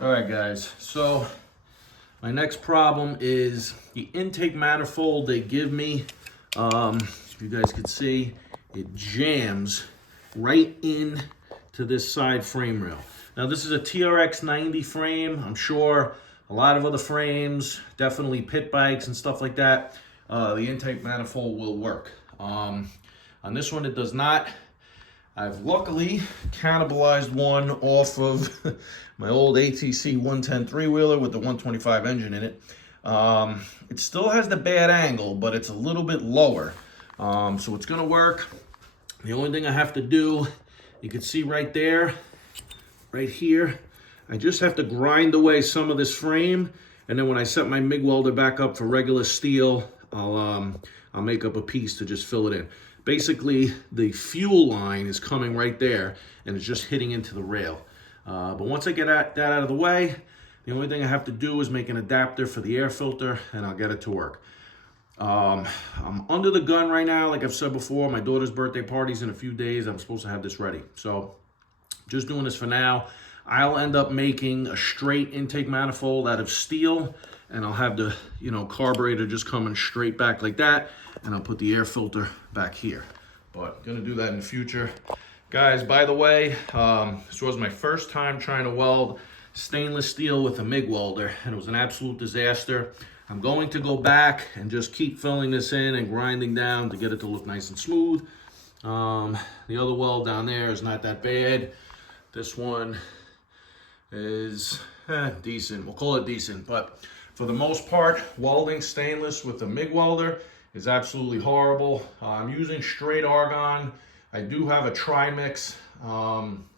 All right, guys, so my next problem is the intake manifold they give me. If you guys can see, it jams right in to this side frame rail. Now, this is a Trx140 frame. I'm sure a lot of other frames, definitely pit bikes and stuff like that, the intake manifold will work. On this one, it does not. I've luckily cannibalized one off of my old ATC 110 three-wheeler with the 125 engine in it. It still has the bad angle, but it's a little bit lower. So it's gonna work. The only thing I have to do, you can see right there, right here, I just have to grind away some of this frame, and then when I set my MIG welder back up for regular steel, I'll make up a piece to just fill it in. Basically, the fuel line is coming right there, and it's just hitting into the rail. But once I get that out of the way, the only thing I have to do is make an adapter for the air filter, and I'll get it to work. I'm under the gun right now, like I've said before. My daughter's birthday party's in a few days. I'm supposed to have this ready. So just doing this for now. I'll end up making a straight intake manifold out of steel, and I'll have the carburetor just coming straight back like that, and I'll put the air filter back here. But gonna do that in the future. Guys, by the way, this was my first time trying to weld stainless steel with a MIG welder, and it was an absolute disaster. I'm going to go back and just keep filling this in and grinding down to get it to look nice and smooth. The other weld down there is not that bad. This one is decent. We'll call it decent, but for the most part, welding stainless with a MIG welder is absolutely horrible. I'm using straight argon. I do have a trimix I'm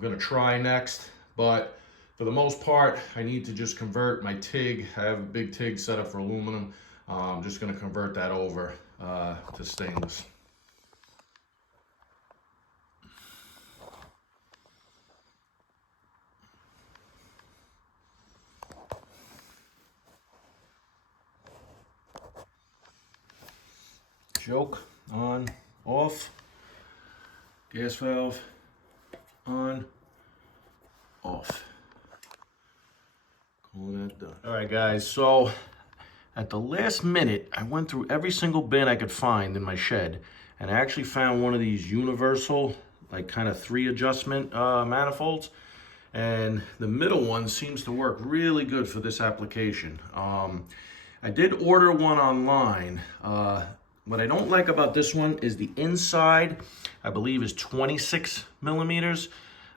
gonna try next, but for the most part, I need to just convert my TIG. I have a big TIG set up for aluminum. I'm just gonna convert that over to stainless. Choke on, off, gas valve on, off. Calling that done. All right, guys, so at the last minute, I went through every single bin I could find in my shed, and I actually found one of these universal, like kind of 3 adjustment manifolds, and the middle one seems to work really good for this application. I did order one online. What I don't like about this one is the inside, I believe, is 26 millimeters.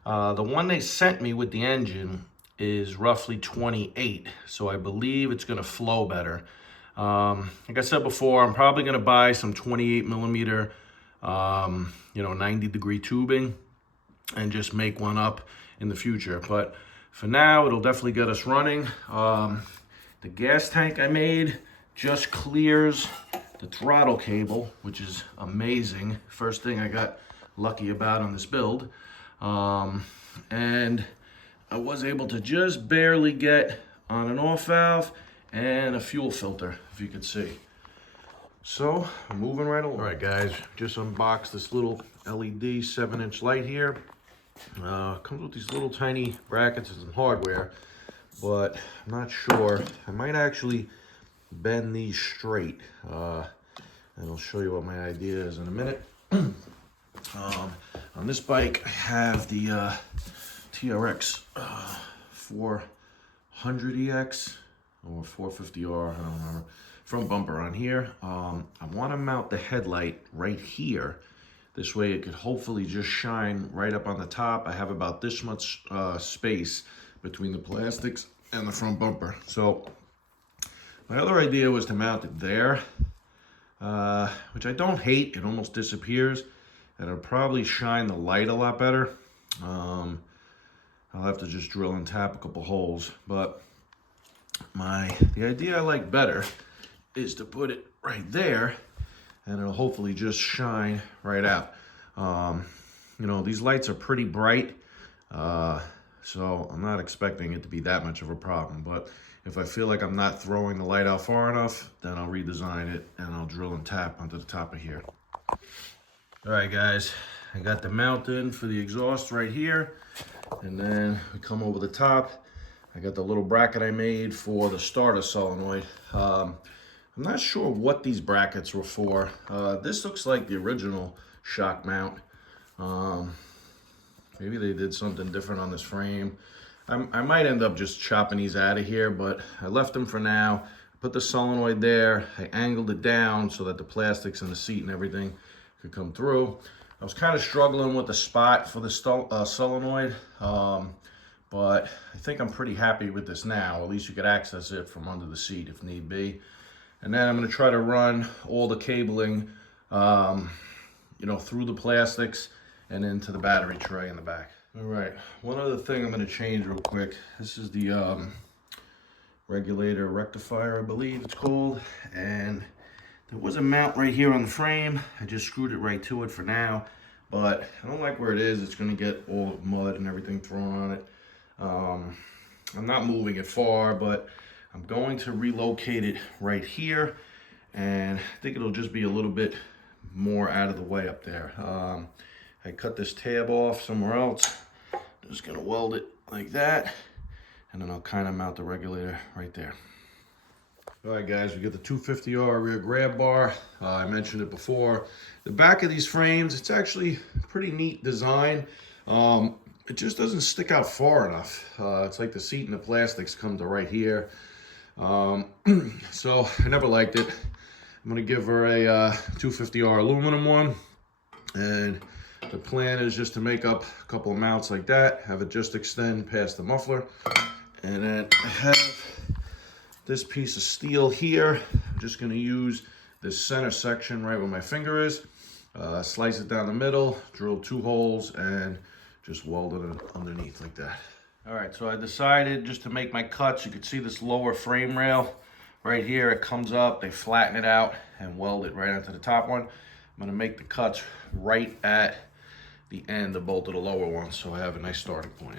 The one they sent me with the engine is roughly 28, so I believe it's gonna flow better. Like I said before, I'm probably gonna buy some 28 millimeter, 90-degree tubing and just make one up in the future. But for now, it'll definitely get us running. The gas tank I made just clears the throttle cable, which is amazing. First thing I got lucky about on this build. And I was able to just barely get on an off valve and a fuel filter, if you could see. So I'm moving right along. All right, guys, just unboxed this little LED 7-inch light here. Comes with these little tiny brackets and some hardware, but I'm not sure. I might actually bend these straight, and I'll show you what my idea is in a minute. On this bike, I have the Trx 400EX or 450R, I don't remember, front bumper on here. I want to mount the headlight right here. This way it could hopefully just shine right up on the top. I have about this much space between the plastics and the front bumper. So my other idea was to mount it there, which I don't hate. It almost disappears, and it'll probably shine the light a lot better. I'll have to just drill and tap a couple holes, but the idea I like better is to put it right there, and it'll hopefully just shine right out. These lights are pretty bright, so I'm not expecting it to be that much of a problem, but if I feel like I'm not throwing the light out far enough, then I'll redesign it and I'll drill and tap onto the top of here. All right, guys, I got the mount in for the exhaust right here, and then we come over the top. I got the little bracket I made for the starter solenoid. I'm not sure what these brackets were for. This looks like the original shock mount. Maybe they did something different on this frame. I might end up just chopping these out of here, but I left them for now. I put the solenoid there. I angled it down so that the plastics and the seat and everything could come through. I was kind of struggling with the spot for the solenoid, but I think I'm pretty happy with this now. At least you could access it from under the seat if need be. And then I'm going to try to run all the cabling, through the plastics and into the battery tray in the back. All right, one other thing I'm going to change real quick. This is the regulator rectifier, I believe it's called. And there was a mount right here on the frame. I just screwed it right to it for now. But I don't like where it is. It's going to get all mud and everything thrown on it. I'm not moving it far, but I'm going to relocate it right here. And I think it'll just be a little bit more out of the way up there. I cut this tab off somewhere else. Just gonna weld it like that, and then I'll kind of mount the regulator right there. All right, guys, we got the 250R rear grab bar. I mentioned it before. The back of these frames, it's actually a pretty neat design. It just doesn't stick out far enough. It's like the seat and the plastics come to right here. So I never liked it. I'm gonna give her a 250R aluminum one, and the plan is just to make up a couple of mounts like that, have it just extend past the muffler. And then I have this piece of steel here. I'm just gonna use this center section right where my finger is, slice it down the middle, drill 2 holes, and just weld it underneath like that. All right, so I decided just to make my cuts. You can see this lower frame rail right here. It comes up, they flatten it out and weld it right onto the top one. I'm gonna make the cuts right at the end of both of the lower ones, so I have a nice starting point.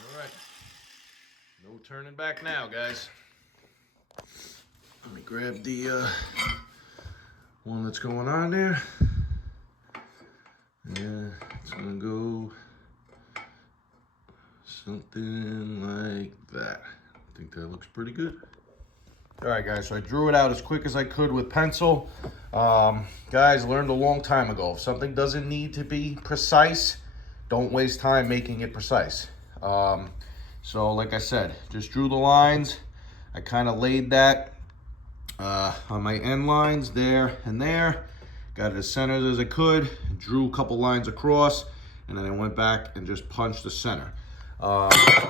All right, no turning back now, guys. Let me grab the one that's going on there. Yeah, it's gonna go something like that. I think that looks pretty good. All right, guys, so I drew it out as quick as I could with pencil. Guys, learned a long time ago, if something doesn't need to be precise, don't waste time making it precise. So like I said, just drew the lines. I kind of laid that on my end lines there and there. Got it as centered as I could, drew a couple lines across, and then I went back and just punched the center.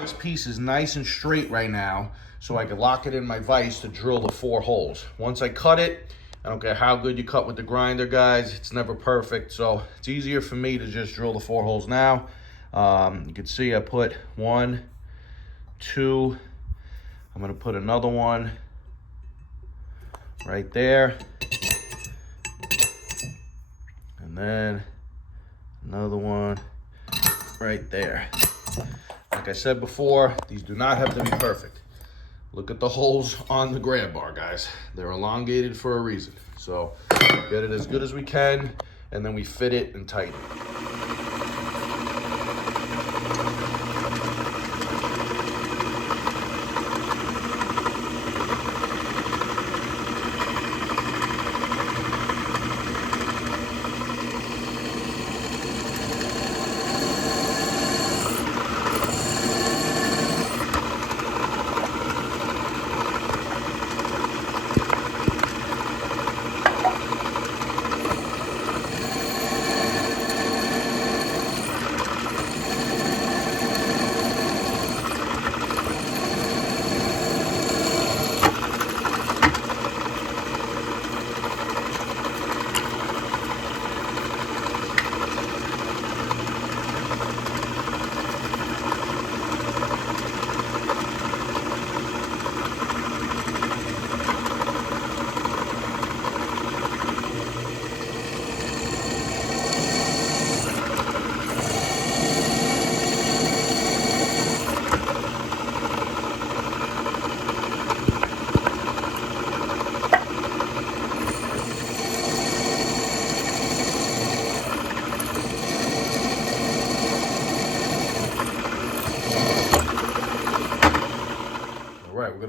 This piece is nice and straight right now, so I can lock it in my vise to drill the 4 holes. Once I cut it, I don't care how good you cut with the grinder, guys, it's never perfect, so it's easier for me to just drill the 4 holes now. You can see I put 1, 2, I'm gonna put another one right there, and then another one right there. Like I said before, these do not have to be perfect. Look at the holes on the grab bar, guys. They're elongated for a reason. So get it as good as we can, and then we fit it and tighten it.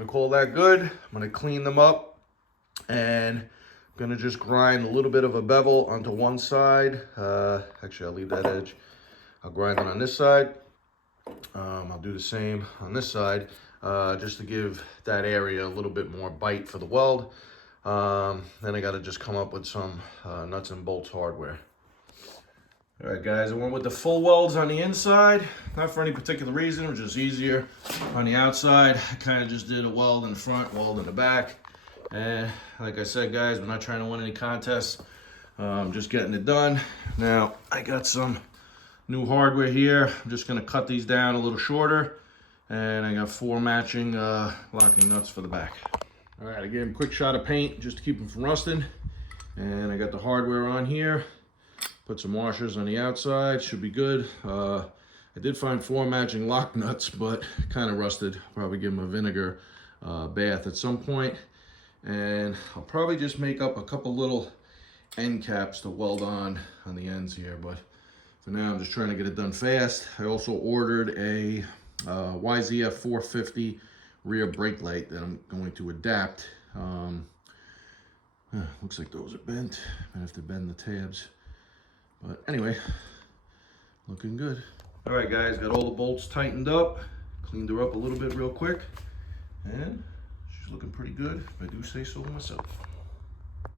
call that good. I'm gonna clean them up, and I'm gonna just grind a little bit of a bevel onto one side. Actually, I'll leave that edge. I'll grind it on this side. I'll do the same on this side, just to give that area a little bit more bite for the weld. Then I gotta just come up with some nuts and bolts hardware. All right, guys, I went with the full welds on the inside, not for any particular reason, it was just easier. On the outside, I kind of just did a weld in the front, weld in the back. And like I said, guys, we're not trying to win any contests. Just getting it done. Now, I got some new hardware here. I'm just gonna cut these down a little shorter. And I got 4 matching locking nuts for the back. All right, I gave them a quick shot of paint just to keep them from rusting. And I got the hardware on here. Put some washers on the outside, should be good. I did find 4 matching lock nuts, but kind of rusted. Probably give them a vinegar bath at some point. And I'll probably just make up a couple little end caps to weld on the ends here. But for now, I'm just trying to get it done fast. I also ordered a YZF 450 rear brake light that I'm going to adapt. Looks like those are bent. I have to bend the tabs. But anyway, looking good. All right, guys, got all the bolts tightened up. Cleaned her up a little bit real quick. And she's looking pretty good, if I do say so myself.